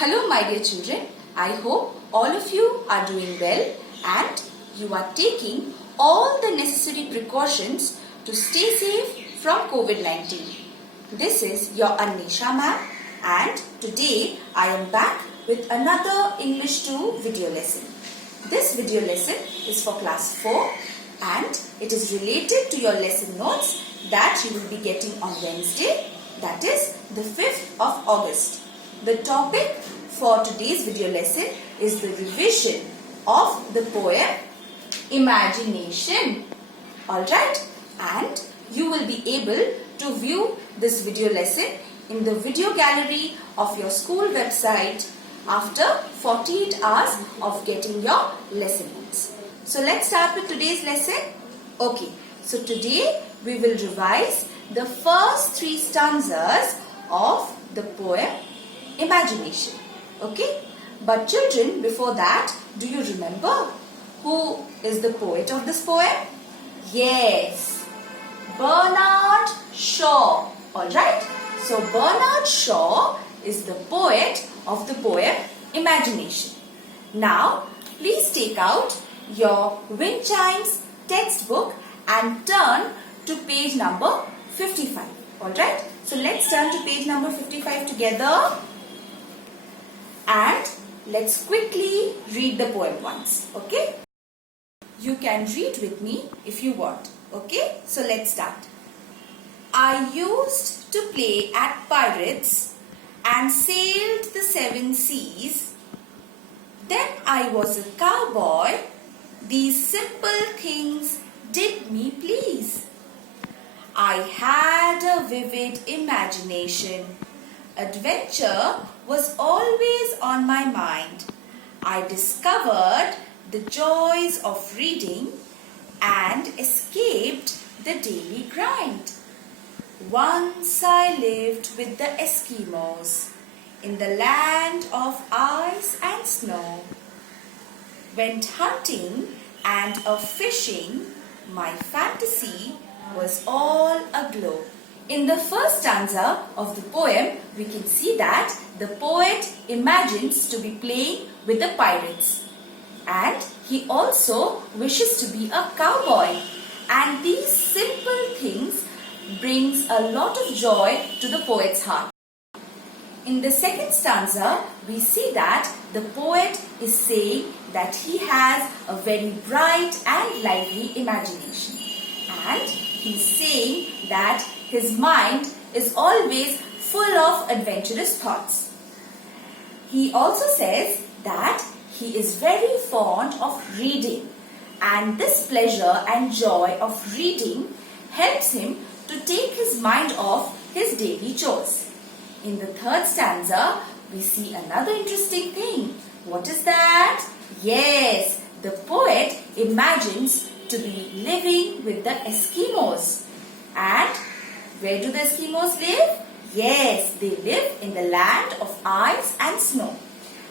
Hello my dear children, I hope all of you are doing well and you are taking all the necessary precautions to stay safe from COVID-19. This is your Anisha ma'am and today I am back with another English 2 video lesson. This video lesson is for class 4 and it is related to your lesson notes that you will be getting on Wednesday, that is the 5th of August. The topic for today's video lesson is the revision of the poem Imagination. Alright, and you will be able to view this video lesson in the video gallery of your school website after 48 hours of getting your lesson notes. So let's start with today's lesson. Okay, so today we will revise the first 3 stanzas of the poem Imagination. Okay, but children, before that, do you remember who is the poet of this poem? Yes, Bernard Shaw. Alright, so Bernard Shaw is the poet of the poem Imagination. Now, please take out your Wind Chimes textbook and turn to page number 55. Alright, so let's turn to page number 55 together. And let's quickly read the poem once, okay? You can read with me if you want, okay? So let's start. I used to play at pirates and sailed the 7 seas. Then I was a cowboy. These simple things did me please. I had a vivid imagination. Adventure was always on my mind. I discovered the joys of reading and escaped the daily grind. Once I lived with the Eskimos in the land of ice and snow. Went hunting and a-fishing, my fantasy was all aglow. In the first stanza of the poem, we can see that the poet imagines to be playing with the pirates. And he also wishes to be a cowboy. And these simple things brings a lot of joy to the poet's heart. In the second stanza, we see that the poet is saying that he has a very bright and lively imagination. And he's saying that his mind is always full of adventurous thoughts. He also says that he is very fond of reading, and this pleasure and joy of reading helps him to take his mind off his daily chores. In the third stanza, we see another interesting thing. What is that? Yes, the poet imagines to be living with the Eskimos. And where do the Eskimos live? Yes, they live in the land of ice and snow.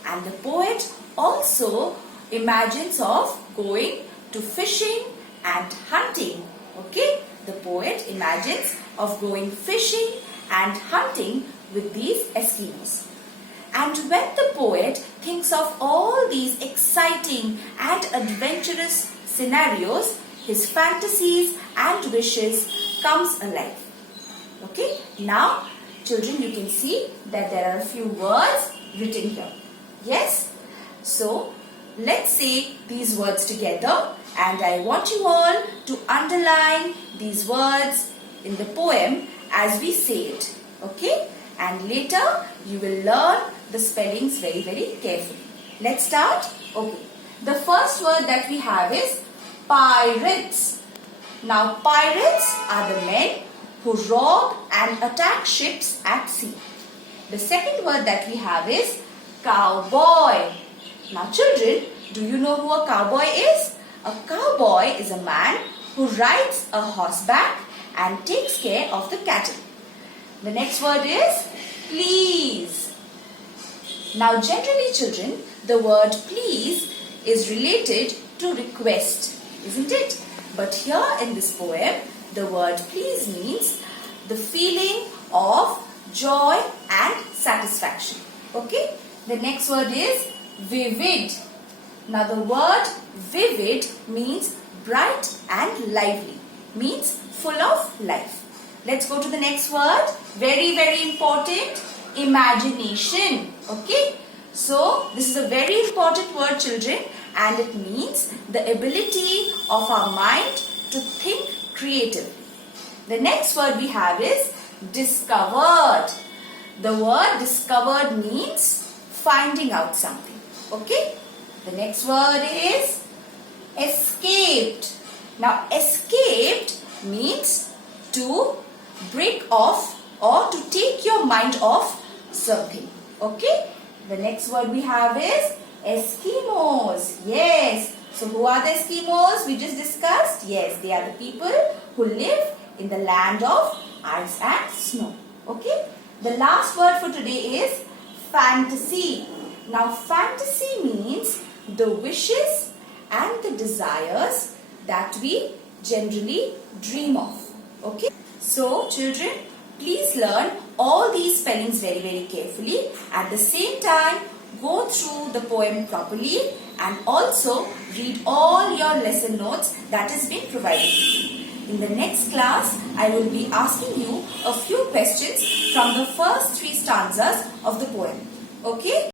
And the poet also imagines of going to fishing and hunting. Okay, the poet imagines of going fishing and hunting with these Eskimos. And when the poet thinks of all these exciting and adventurous scenarios, his fantasies and wishes comes alive. Okay, now children, you can see that there are a few words written here. Yes, so let's say these words together, and I want you all to underline these words in the poem as we say it. Okay, and later you will learn the spellings very carefully. Let's start. Okay, the first word that we have is pirates. Now pirates are the men who rob and attack ships at sea. The second word that we have is cowboy. Now children, do you know who a cowboy is? A cowboy is a man who rides a horseback and takes care of the cattle. The next word is please. Now generally children, the word please is related to request, isn't it? But here in this poem, the word please means the feeling of joy and satisfaction. Okay, The next word is vivid. Now the word vivid means bright and lively. Means full of life. Let's go to the next word. Very, very important. Imagination. Okay. So this is a very important word, children, and it means the ability of our mind to think creatively. The next word we have is discovered. The word discovered means finding out something. Okay. The next word is escaped. Now escaped means to break off or to take your mind off something. Okay. The next word we have is Eskimos. Yes. So who are the Eskimos? We just discussed. Yes, they are the people who live in the land of ice and snow. Okay. The last word for today is fantasy. Now fantasy means the wishes and the desires that we generally dream of. Okay. So children, please learn all these spellings very, very carefully. At the same time, go through the poem properly and also read all your lesson notes that has been provided to you. In the next class, I will be asking you a few questions from the first 3 stanzas of the poem. Okay?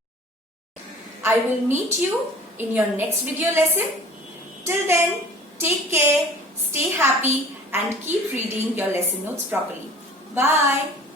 I will meet you in your next video lesson. Till then, take care, stay happy and keep reading your lesson notes properly. Bye.